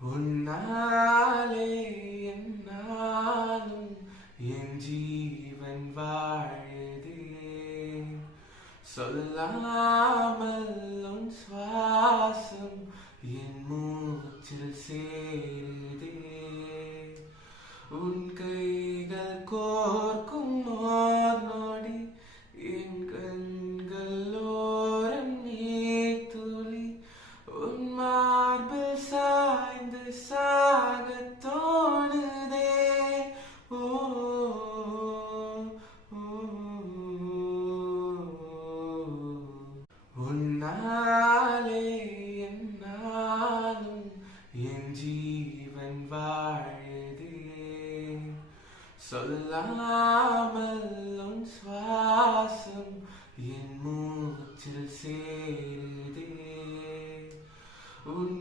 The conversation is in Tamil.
உன்னாலே என்னாலும் என் ஜீவன் வாழுதே சொல்லாமல் உன் சுவாசம் என் மூச்சில் சேருதே உன் கைகள் கோர்க்கும் ஓர் நொடி என் கண்களோரம் நீர் துளி உன் மார்பில் சாய்ந்து சாகத் தோணுதே ஓ உன்னாலே என்னாலும் என் ஜீவன் வாழுதே சொல்லாமல் உன் சுவாசம் என் மூச்சில் சேருதே உன்